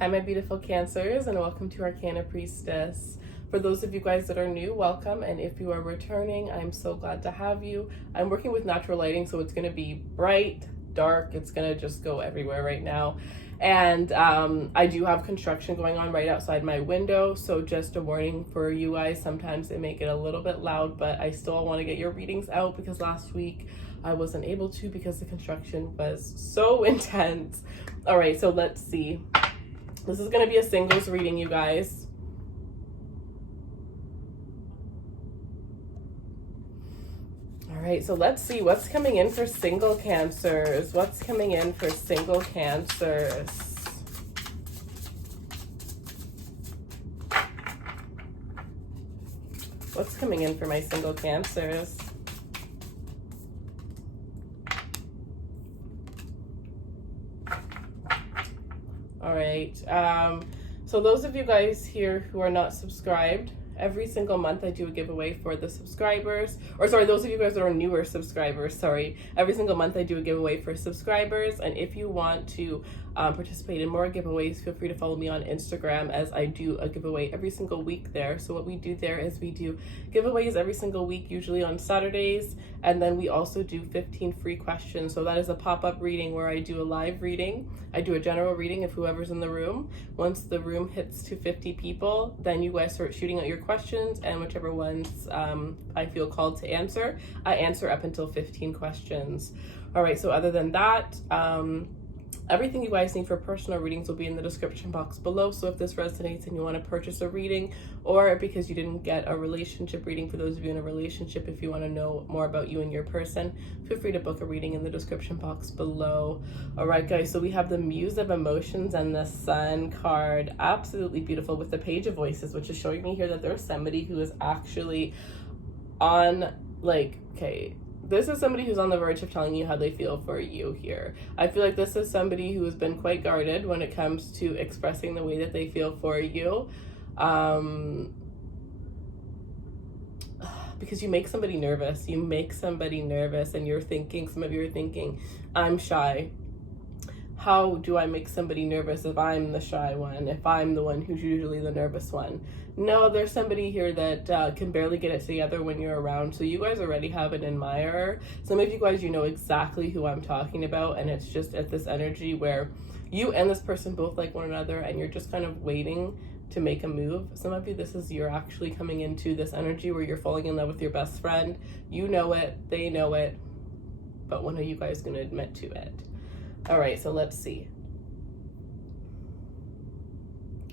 Hi my beautiful Cancers, and welcome to Arcana Priestess. For those of you guys that are new, welcome, and if you are returning, I'm so glad to have you. I'm working with natural lighting, so it's going to be bright, dark, it's going to just go everywhere right now. And I do have construction going on right outside my window, so just a warning for you guys, sometimes it may get a little bit loud, but I still want to get your readings out because last week I wasn't able to because the construction was so intense. All right, so let's see. This is going to be a singles reading, you guys. All right, so let's see what's coming in for single Cancers. What's coming in for single Cancers? What's coming in for my single Cancers? All right, so those of you guys here who are not subscribed, every single month I do a giveaway for the subscribers, or sorry, those of you guys that are newer subscribers, sorry. Every single month I do a giveaway for subscribers, and if you want to participate in more giveaways, feel free to follow me on Instagram, as I do a giveaway every single week there. So what we do there is we do giveaways every single week, usually on Saturdays, and then we also do 15 free questions. So that is a pop-up reading where I do a live reading. I do a general reading of whoever's in the room. Once the room hits to 50 people, then you guys start shooting out your questions, and whichever ones I feel called to answer, I answer up until 15 questions. All right, so other than that, everything you guys need for personal readings will be in the description box below. So if this resonates and you want to purchase a reading, or because you didn't get a relationship reading, for those of you in a relationship, if you want to know more about you and your person, feel free to book a reading in the description box below. All right, guys, so we have the Muse of Emotions and the Sun card. Absolutely beautiful, with the Page of Voices, which is showing me here that there's somebody who is actually on, like, okay, this is somebody who's on the verge of telling you how they feel for you here. I feel like this is somebody who has been quite guarded when it comes to expressing the way that they feel for you. Because you make somebody nervous. You make somebody nervous, and you're thinking, some of you are thinking, I'm shy. How do I make somebody nervous if I'm the shy one, if I'm the one who's usually the nervous one? No, there's somebody here that can barely get it together when you're around. So you guys already have an admirer. Some of you guys, you know exactly who I'm talking about, and it's just at this energy where you and this person both like one another, and you're just kind of waiting to make a move. Some of you, this is, you're actually coming into this energy where you're falling in love with your best friend. You know it, they know it, but when are you guys going to admit to it? All right, so let's see.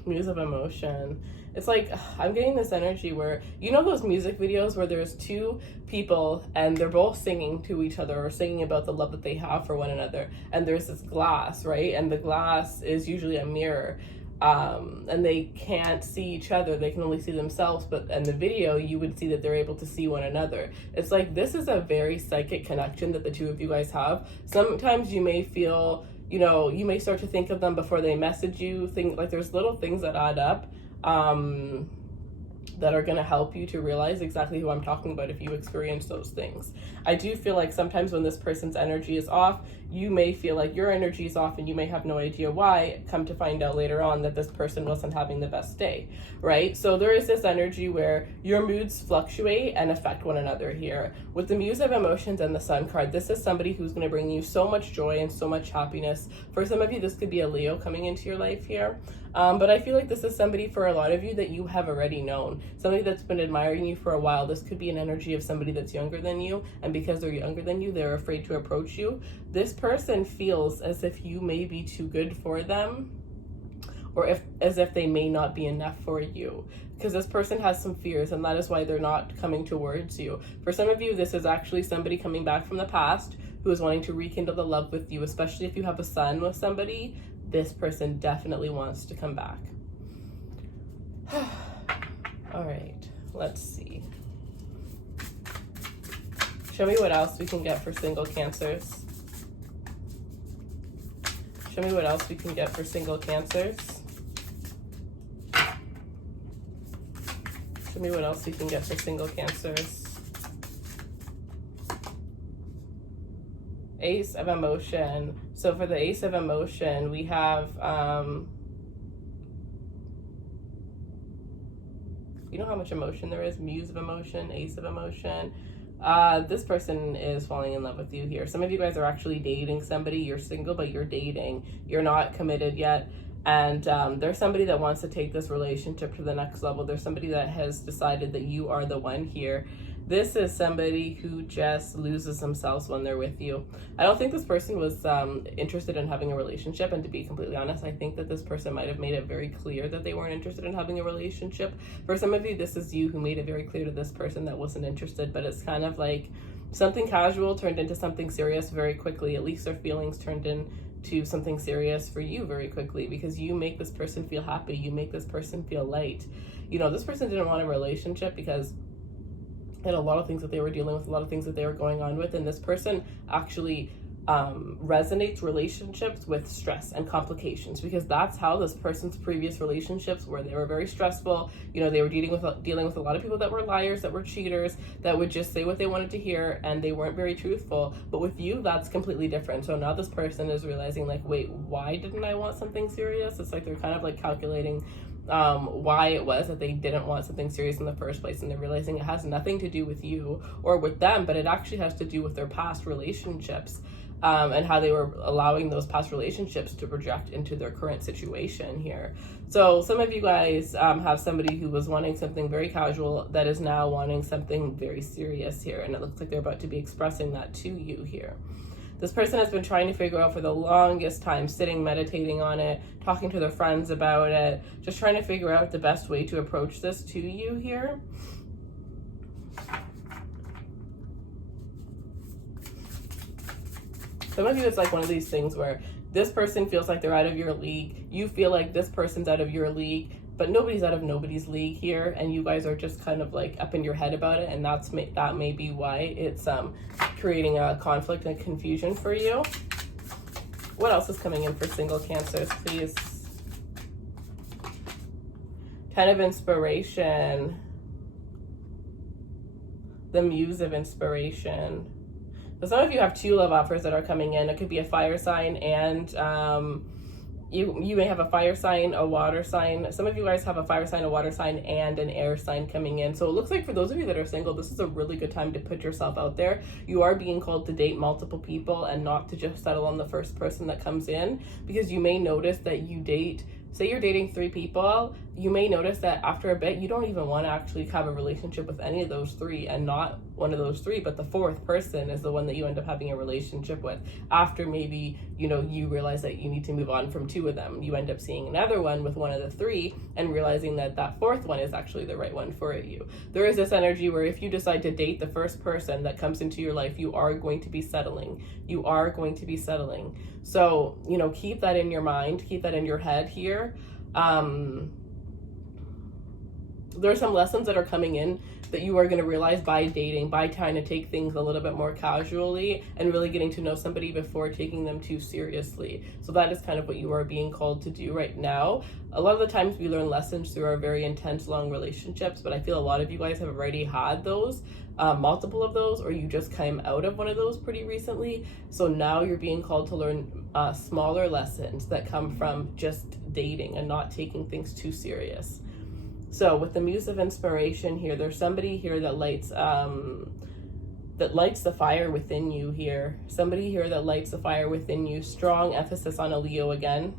Muse of Emotion. It's like, I'm getting this energy where, you know those music videos where there's two people and they're both singing to each other or singing about the love that they have for one another, and there's this glass, right? And the glass is usually a mirror, and they can't see each other, they can only see themselves, but in the video you would see that they're able to see one another. It's like, this is a very psychic connection that the two of you guys have. Sometimes you may feel, you know, you may start to think of them before they message you. Things like, there's little things that add up that are going to help you to realize exactly who I'm talking about if you experience those things. I do feel like sometimes when this person's energy is off, you may feel like your energy is off and you may have no idea why. Come to find out later on that this person wasn't having the best day, right? So there is this energy where your moods fluctuate and affect one another here. With the Muse of Emotions and the Sun card, this is somebody who's going to bring you so much joy and so much happiness. For some of you, this could be a Leo coming into your life here. But I feel like this is somebody, for a lot of you, that you have already known. Somebody that's been admiring you for a while. This could be an energy of somebody that's younger than you, and because they're younger than you, they're afraid to approach you. This person feels as if you may be too good for them, or as if they may not be enough for you, because this person has some fears, and that is why they're not coming towards you. For some of you, this is actually somebody coming back from the past who is wanting to rekindle the love with you, especially if you have a son with somebody. This person definitely wants to come back. All right, let's see. Show me what else we can get for single Cancers. Show me what else we can get for single Cancers. Show me what else we can get for single Cancers. Ace of Emotion. So for the Ace of Emotion, we have You know how much emotion there is? Muse of emotion, ace of emotion. This person is falling in love with you here. Some of you guys are actually dating somebody. You're single, but you're dating. You're not committed yet. And there's somebody that wants to take this relationship to the next level. There's somebody that has decided that you are the one here. This is somebody who just loses themselves when they're with you. I don't think this person was interested in having a relationship. And to be completely honest, I think that this person might have made it very clear that they weren't interested in having a relationship. For some of you, this is you who made it very clear to this person that wasn't interested. But it's kind of like something casual turned into something serious very quickly. At least their feelings turned into something serious for you very quickly, because you make this person feel happy. You make this person feel light. You know, this person didn't want a relationship because they had a lot of things that they were dealing with, a lot of things that they were going on with, and this person actually resonates relationships with stress and complications, because that's how this person's previous relationships were. They were very stressful. You know, they were dealing with a lot of people that were liars, that were cheaters, that would just say what they wanted to hear, and they weren't very truthful. But with you, that's completely different. So now this person is realizing, like, wait, why didn't I want something serious? It's like they're kind of like calculating why it was that they didn't want something serious in the first place, and they're realizing it has nothing to do with you or with them, but it actually has to do with their past relationships, and how they were allowing those past relationships to project into their current situation here. So some of you guys have somebody who was wanting something very casual that is now wanting something very serious here, and it looks like they're about to be expressing that to you here. This person has been trying to figure out for the longest time, sitting, meditating on it, talking to their friends about it, just trying to figure out the best way to approach this to you here. Some of you, it's like one of these things where this person feels like they're out of your league. You feel like this person's out of your league, but nobody's out of nobody's league here, and you guys are just kind of like up in your head about it, and that may be why it's creating a conflict and confusion for you. What else is coming in for single Cancers, please? Ten of Inspiration. The Muse of Inspiration. So some of you have two love offers that are coming in. It could be a fire sign, and you may have a fire sign, a water sign. Some of you guys have a fire sign, a water sign, and an air sign coming in. So it looks like for those of you that are single, this is a really good time to put yourself out there. You are being called to date multiple people and not to just settle on the first person that comes in, because you may notice that you date, say you're dating 3 people, you may notice that after a bit, you don't even want to actually have a relationship with any of those 3, and not one of those 3, but the 4th person is the one that you end up having a relationship with. After maybe, you know, you realize that you need to move on from 2 of them. You end up seeing another one with one of the 3 and realizing that that 4th one is actually the right one for you. There is this energy where if you decide to date the first person that comes into your life, you are going to be settling. You are going to be settling. So, you know, keep that in your mind, keep that in your head here. There are some lessons that are coming in that you are going to realize by dating, by trying to take things a little bit more casually and really getting to know somebody before taking them too seriously. So that is kind of what you are being called to do right now. A lot of the times we learn lessons through our very intense, long relationships, but I feel a lot of you guys have already had those, multiple of those, or you just came out of one of those pretty recently. So now you're being called to learn smaller lessons that come from just dating and not taking things too serious. So with the Muse of Inspiration here, there's somebody here that lights the fire within you here. Somebody here that lights the fire within you. Strong emphasis on a Leo again.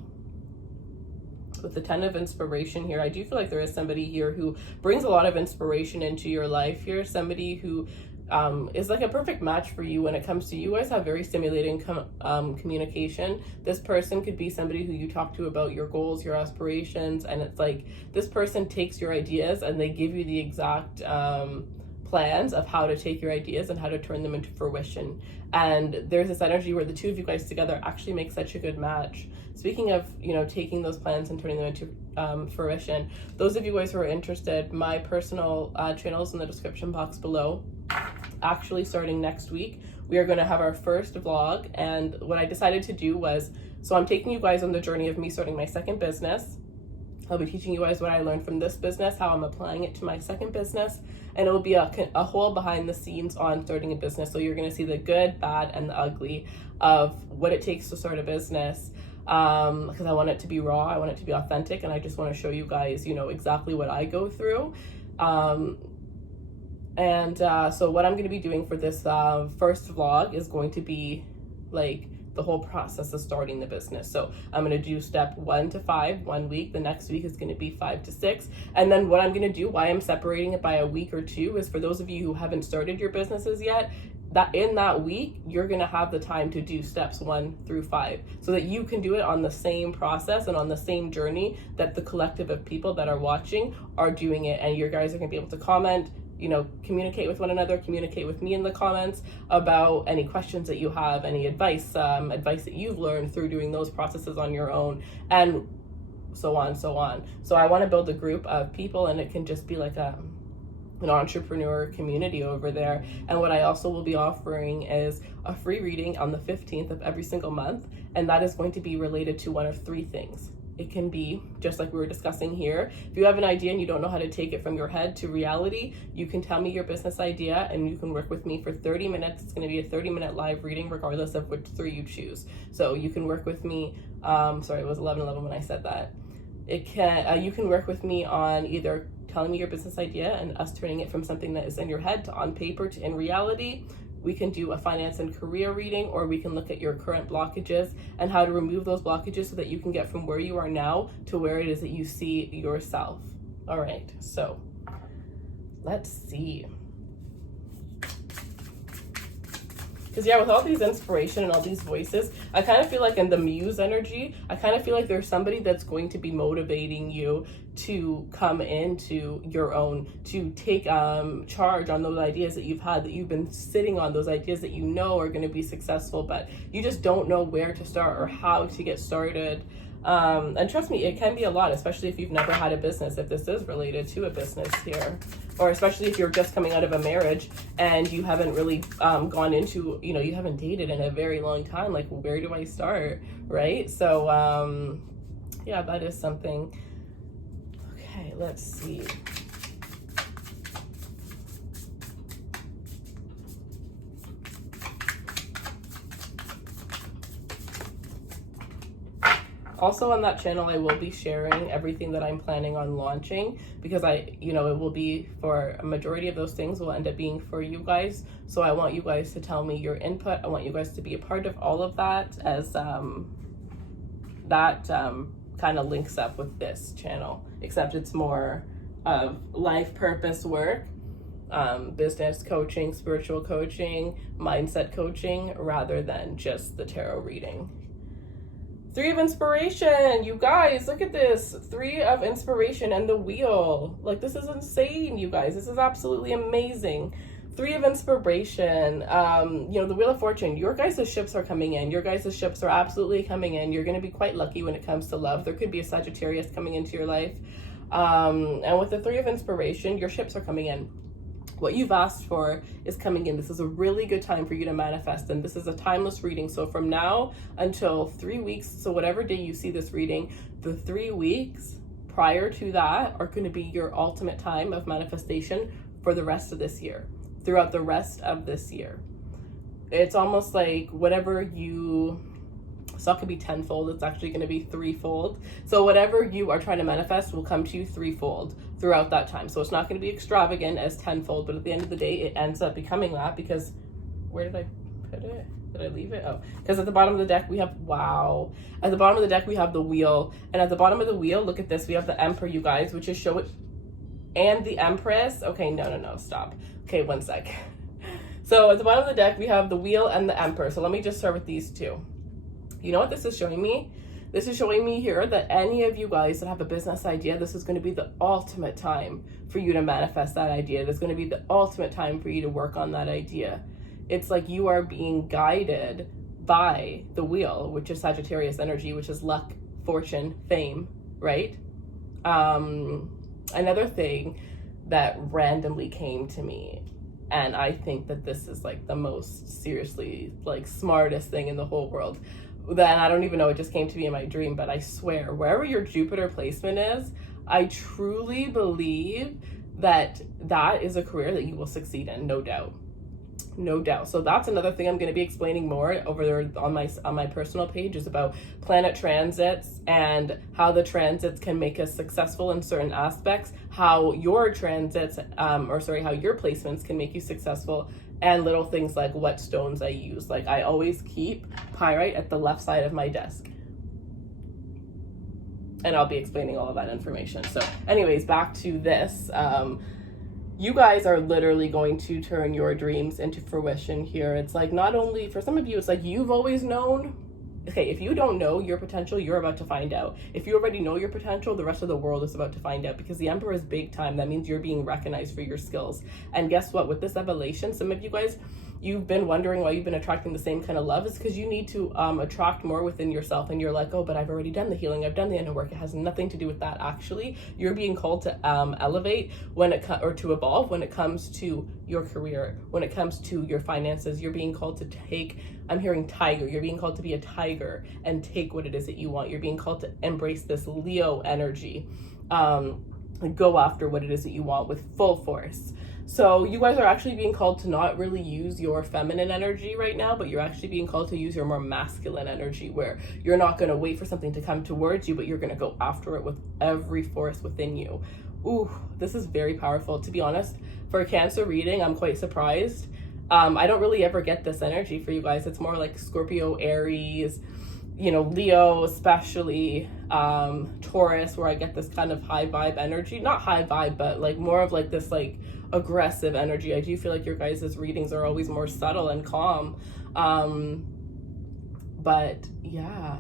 With the 10 of Inspiration here, I do feel like there is somebody here who brings a lot of inspiration into your life here. Somebody who is like a perfect match for you when it comes to, you guys have very stimulating communication. This person could be somebody who you talk to about your goals, your aspirations, and it's like this person takes your ideas and they give you the exact plans of how to take your ideas and how to turn them into fruition. And there's this energy where the two of you guys together actually make such a good match. Speaking of, you know, taking those plans and turning them into fruition, those of you guys who are interested, my personal channel is in the description box below. Actually, starting next week, we are going to have our first vlog, and what I decided to do was, so I'm taking you guys on the journey of me starting my second business. I'll be teaching you guys what I learned from this business, how I'm applying it to my second business, and it will be a whole behind the scenes on starting a business. So you're going to see the good, bad, and the ugly of what it takes to start a business, because I want it to be raw, I want it to be authentic, and I just want to show you guys, you know, exactly what I go through. So what I'm going to be doing for this first vlog is going to be like the whole process of starting the business. So I'm going to do step 1 to 5 1 week. The next week is going to be 5 to 6. And then what I'm going to do, why I'm separating it by a week or 2, is for those of you who haven't started your businesses yet, that in that week, you're going to have the time to do steps 1 through 5 so that you can do it on the same process and on the same journey that the collective of people that are watching are doing it. And you guys are going to be able to comment, you know, communicate with one another, communicate with me in the comments about any questions that you have, any advice that you've learned through doing those processes on your own, and so on. So I want to build a group of people, and it can just be like an entrepreneur community over there. And what I also will be offering is a free reading on the 15th of every single month, and that is going to be related to one of 3 things. It can be, just like we were discussing here, if you have an idea and you don't know how to take it from your head to reality, you can tell me your business idea and you can work with me for 30 minutes. It's going to be a 30-minute live reading regardless of which 3 you choose. So you can work with me, sorry, it was 11:11 when I said that. You can work with me on either telling me your business idea and us turning it from something that is in your head to on paper to in reality. We can do a finance and career reading, or we can look at your current blockages and how to remove those blockages so that you can get from where you are now to where it is that you see yourself. All right, so let's see. Because yeah, with all these inspiration and all these voices, I kind of feel like in the muse energy, I kind of feel like there's somebody that's going to be motivating you to come into your own, to take charge on those ideas that you've had, that you've been sitting on, those ideas that you know are going to be successful, but you just don't know where to start or how to get started. And trust me, it can be a lot, especially if you've never had a business, if this is related to a business here, or especially if you're just coming out of a marriage and you haven't really gone into, you know, you haven't dated in a very long time, like where do I start, right? So yeah, that is something. Okay, let's see. Also on that channel, I will be sharing everything that I'm planning on launching, because it will be for a majority of those things will end up being for you guys. So I want you guys to tell me your input. I want you guys to be a part of all of that, as that kind of links up with this channel, except it's more of life purpose work, business coaching, spiritual coaching, mindset coaching, rather than just the tarot reading. 3 of inspiration, you guys, look at this. 3 of inspiration and the wheel. Like, this is insane, you guys. This is absolutely amazing. 3 of inspiration, the Wheel of Fortune. Your guys' ships are coming in. Your guys' ships are absolutely coming in. You're going to be quite lucky when it comes to love. There could be a Sagittarius coming into your life. And with the 3 of inspiration, your ships are coming in. What you've asked for is coming in. This is a really good time for you to manifest, and this is a timeless reading. So from now until 3 weeks, so whatever day you see this reading, the 3 weeks prior to that are going to be your ultimate time of manifestation for the rest of this year, throughout the rest of this year. It's almost like whatever you, so it could be tenfold, it's actually going to be threefold. So whatever you are trying to manifest will come to you threefold throughout that time. So it's not going to be extravagant as tenfold, but at the end of the day, it ends up becoming that, because where did I put it? Did I leave it? Oh, because at the bottom of the deck, we have, wow. At the bottom of the deck, we have the wheel. And at the bottom of the wheel, look at this. We have the Emperor, you guys, which is show it, and the Empress. Okay, no, stop. Okay, one sec. So at the bottom of the deck, we have the wheel and the Emperor. So let me just start with these 2. You know what this is showing me? This is showing me here that any of you guys that have a business idea, this is going to be the ultimate time for you to manifest that idea. This is going to be the ultimate time for you to work on that idea. It's like you are being guided by the wheel, which is Sagittarius energy, which is luck, fortune, fame, right? Another thing that randomly came to me, and I think that this is like the most seriously, like, smartest thing in the whole world. Then I don't even know, it just came to me in my dream, but I swear, wherever your Jupiter placement is, I truly believe that that is a career that you will succeed in, no doubt. no doubt. So that's another thing I'm going to be explaining more over there on my personal page, is about planet transits and how the transits can make us successful in certain aspects, how your transits, how your placements can make you successful, and little things like what stones I use. Like, I always keep pyrite at the left side of my desk. And I'll be explaining all of that information. So anyways, back to this. You guys are literally going to turn your dreams into fruition here. It's like, not only for some of you, it's like you've always known. Okay, if you don't know your potential, you're about to find out. If you already know your potential, the rest of the world is about to find out, because the Emperor is big time. That means you're being recognized for your skills. And guess what? With this evolution, some of you guys, you've been wondering why you've been attracting the same kind of love. Is because you need to attract more within yourself. And you're like, oh, but I've already done the healing, I've done the inner work. It has nothing to do with that. Actually, you're being called to elevate or to evolve when it comes to your career, when it comes to your finances. You're being called to take, I'm hearing tiger, you're being called to be a tiger and take what it is that you want. You're being called to embrace this Leo energy, and go after what it is that you want with full force. So you guys are actually being called to not really use your feminine energy right now, but you're actually being called to use your more masculine energy, where you're not going to wait for something to come towards you, but you're going to go after it with every force within you. Ooh, this is very powerful. To be honest, for a Cancer reading, I'm quite surprised. I don't really ever get this energy for you guys. It's more like Scorpio, Aries, Leo, especially Taurus, where I get this kind of high vibe energy. Not high vibe, but like more of like this like aggressive energy. I do feel like your guys' readings are always more subtle and calm. But yeah,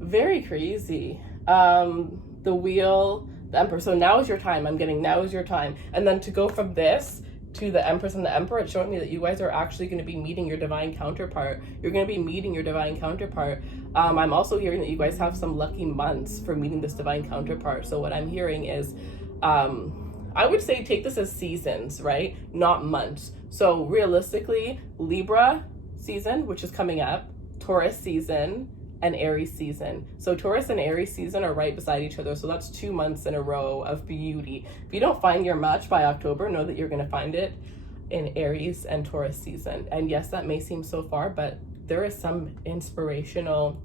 very crazy. The wheel, the Emperor. So now is your time. I'm getting now is your time. And then to go from this to the Empress and the Emperor, it's showing me that you guys are actually going to be meeting your divine counterpart. You're going to be meeting your divine counterpart. I'm also hearing that you guys have some lucky months for meeting this divine counterpart. So what I'm hearing is, I would say take this as seasons, right? Not months. So realistically, Libra season, which is coming up, Taurus season, and Aries season. So Taurus and Aries season are right beside each other. So that's 2 months in a row of beauty. If you don't find your match by October, know that you're going to find it in Aries and Taurus season. And yes, that may seem so far, but there is some inspirational,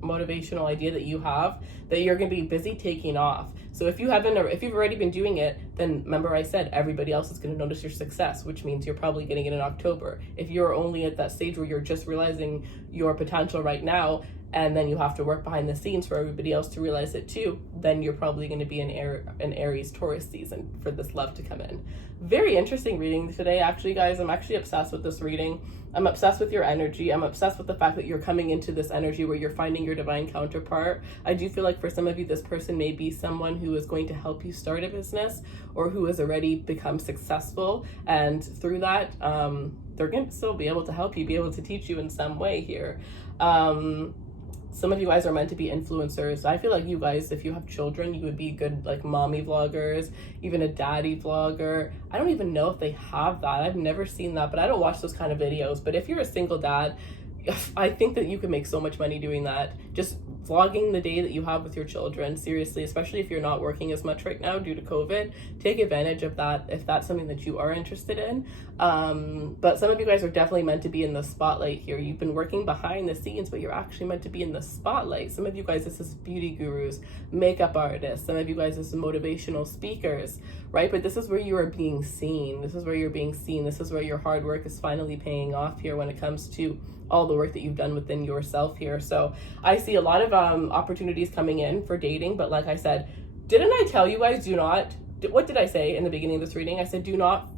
motivational idea that you have that you're going to be busy taking off. So if you've already been doing it, then remember I said everybody else is going to notice your success, which means you're probably getting it in October. If you're only at that stage where you're just realizing your potential right now, and then you have to work behind the scenes for everybody else to realize it too, then you're probably going to be in Aries Taurus season for this love to come in. Very interesting reading today, actually, guys. I'm actually obsessed with this reading. I'm obsessed with your energy. I'm obsessed with the fact that you're coming into this energy where you're finding your divine counterpart. I do feel like for some of you, this person may be someone who is going to help you start a business, or who has already become successful, and through that, they're going to still be able to help you, be able to teach you in some way here. Some of you guys are meant to be influencers. I feel like you guys, if you have children, you would be good like mommy vloggers, even a daddy vlogger. I don't even know if they have that. I've never seen that, but I don't watch those kind of videos. But if you're a single dad, I think that you can make so much money doing that. Just vlogging the day that you have with your children, seriously, especially if you're not working as much right now due to COVID. Take advantage of that if that's something that you are interested in. But some of you guys are definitely meant to be in the spotlight here. You've been working behind the scenes, but you're actually meant to be in the spotlight. Some of you guys, this is beauty gurus, makeup artists. Some of you guys, this is motivational speakers, right? But this is where you are being seen. This is where you're being seen. This is where your hard work is finally paying off here when it comes to all the work that you've done within yourself here. So I see a lot of opportunities coming in for dating, but like I said, didn't I tell you guys, what did I say in the beginning of this reading? I said, do not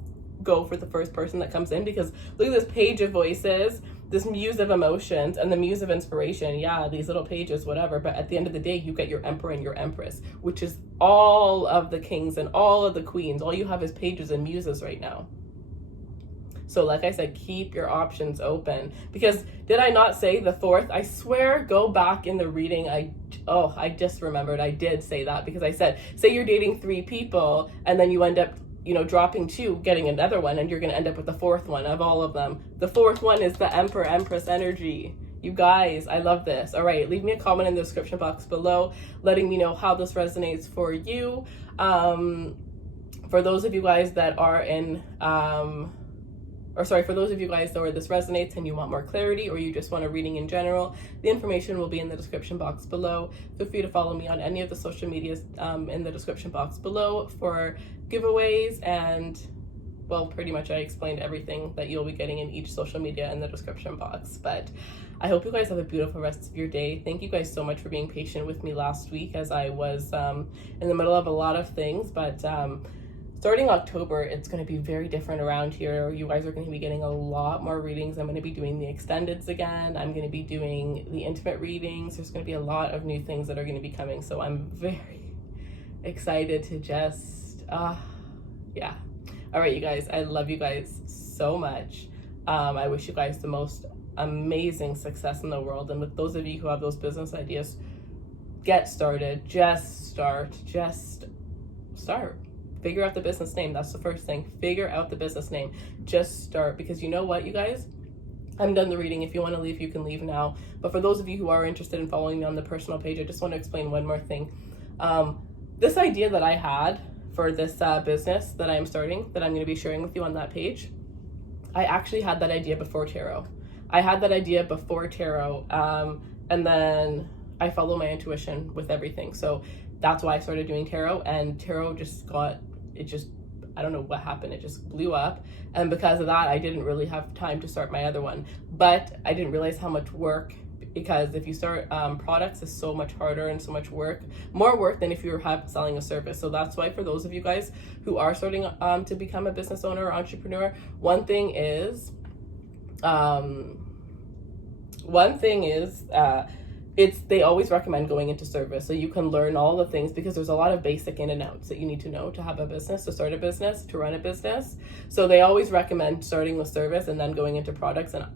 go for the first person that comes in, because look at this page of voices, this muse of emotions, and the muse of inspiration. Yeah, these little pages, whatever, but at the end of the day, you get your Emperor and your Empress, which is all of the kings and all of the queens. All you have is pages and muses right now. So like I said, keep your options open, because did I not say the fourth? I swear, go back in the reading. I just remembered I did say that, because I said, say you're dating 3 people and then you end up, dropping 2, getting another one, and you're going to end up with the 4th one of all of them. The 4th one is the Emperor Empress energy. You guys, I love this. All right, leave me a comment in the description box below, letting me know how this resonates for you. For those of you guys that are in, for those of you guys where this resonates and you want more clarity, or you just want a reading in general, the information will be in the description box below. Feel free to follow me on any of the social medias in the description box below for giveaways, and well, pretty much I explained everything that you'll be getting in each social media in the description box. But I hope you guys have a beautiful rest of your day. Thank you guys so much for being patient with me last week, as I was in the middle of a lot of things. But starting October, it's going to be very different around here. You guys are going to be getting a lot more readings. I'm going to be doing the extendeds again. I'm going to be doing the intimate readings. There's going to be a lot of new things that are going to be coming. So I'm very excited to just, yeah. All right, you guys, I love you guys so much. I wish you guys the most amazing success in the world. And with those of you who have those business ideas, get started. Just start. Figure out the business name. That's the first thing. Figure out the business name. Just start, because you know what, you guys? I'm done the reading. If you want to leave, you can leave now. But for those of you who are interested in following me on the personal page, I just want to explain one more thing. This idea that I had for this business that I'm starting, that I'm going to be sharing with you on that page, I actually had that idea before tarot. And then I follow my intuition with everything. So that's why I started doing tarot, and tarot I don't know what happened. It just blew up. And because of that, I didn't really have time to start my other one. But I didn't realize how much work, because if you start products, it's so much harder and so much work, more work than if you were selling a service. So that's why for those of you guys who are starting to become a business owner or entrepreneur, one thing is they always recommend going into service, so you can learn all the things, because there's a lot of basic in and outs that you need to know to have a business, to start a business, to run a business. So they always recommend starting with service and then going into products. And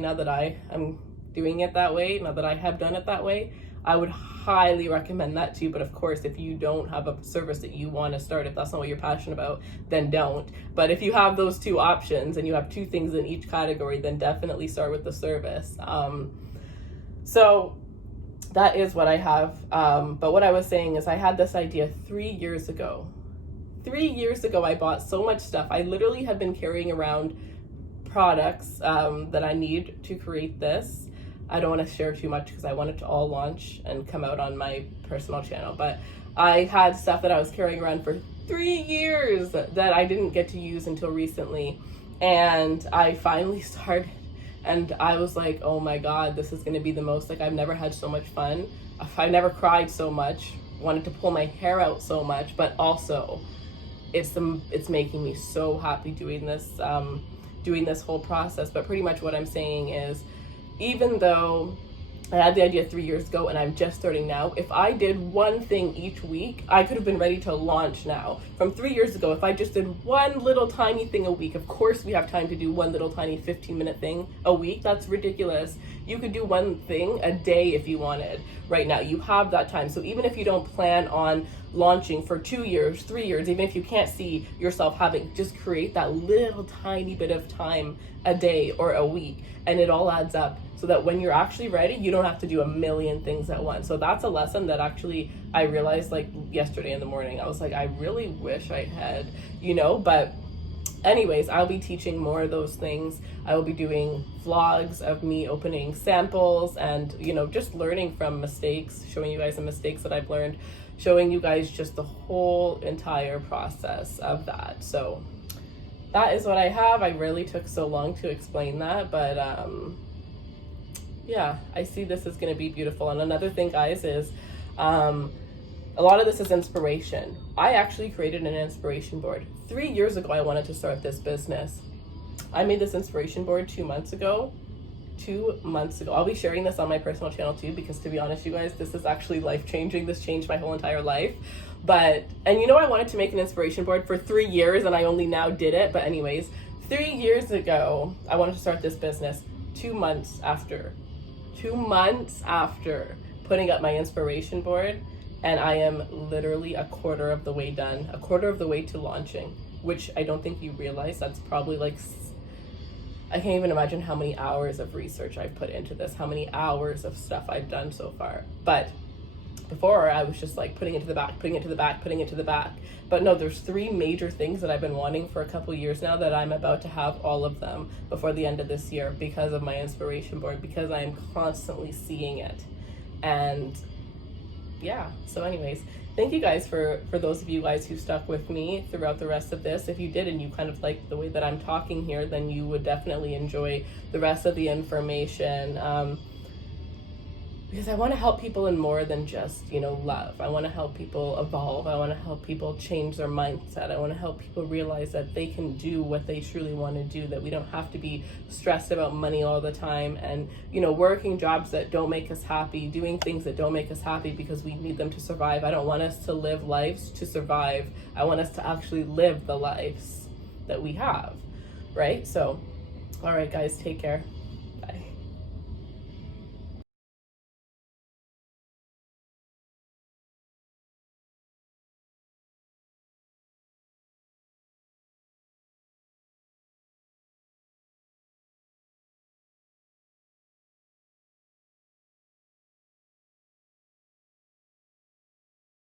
now that I am doing it that way, now that I have done it that way, I would highly recommend that too. But of course, if you don't have a service that you want to start, if that's not what you're passionate about, then don't. But if you have those two options and you have two things in each category, then definitely start with the service. So that is what I have. But what I was saying is, I had this idea 3 years ago. 3 years ago, I bought so much stuff. I literally had been carrying around products that I need to create this. I don't want to share too much because I want it to all launch and come out on my personal channel. But I had stuff that I was carrying around for 3 years that I didn't get to use until recently. And I finally started. And I was like, oh my God, this is going to be the most, I've never had so much fun. I've never cried so much, wanted to pull my hair out so much, but also it's making me so happy doing this whole process. But pretty much what I'm saying is, even though I had the idea 3 years ago and I'm just starting now, if I did one thing each week, I could have been ready to launch now. From 3 years ago, if I just did one little tiny thing a week, of course we have time to do one little tiny 15-minute thing a week. That's ridiculous. You could do one thing a day if you wanted. Right now, you have that time. So even if you don't plan on launching for 2 years, 3 years, even if you can't see yourself having, just create that little tiny bit of time a day or a week, and it all adds up, so that when you're actually ready, you don't have to do a million things at once. So that's a lesson that actually I realized yesterday in the morning. I was like, I really wish I had, but anyways, I'll be teaching more of those things. I will be doing vlogs of me opening samples and, just learning from mistakes, showing you guys the mistakes that I've learned, showing you guys just the whole entire process of that. So that is what I have. I really took so long to explain that, but yeah, I see this is going to be beautiful. And another thing, guys, is a lot of this is inspiration. I actually created an inspiration board. 3 years ago, I wanted to start this business. I made this inspiration board 2 months ago. 2 months ago. I'll be sharing this on my personal channel too, because to be honest, you guys, this is actually life-changing. This changed my whole entire life. I wanted to make an inspiration board for 3 years, and I only now did it. But anyways, 3 years ago, I wanted to start this business. 2 months after putting up my inspiration board, and I am literally a quarter of the way done, a quarter of the way to launching, which I don't think you realize. That's probably I can't even imagine how many hours of research I've put into this, how many hours of stuff I've done so far. But Before, I was just like putting it to the back, putting it to the back, putting it to the back. But no, there's 3 major things that I've been wanting for a couple years now that I'm about to have all of them before the end of this year because of my inspiration board, because I am constantly seeing it. And yeah, so anyways, thank you guys for those of you guys who stuck with me throughout the rest of this. If you did and you kind of like the way that I'm talking here, then you would definitely enjoy the rest of the information. Because I want to help people in more than just, you know, love. I want to help people evolve. I want to help people change their mindset. I want to help people realize that they can do what they truly want to do, that we don't have to be stressed about money all the time and, you know, working jobs that don't make us happy, doing things that don't make us happy because we need them to survive. I don't want us to live lives to survive. I want us to actually live the lives that we have, right? So, all right, guys, take care.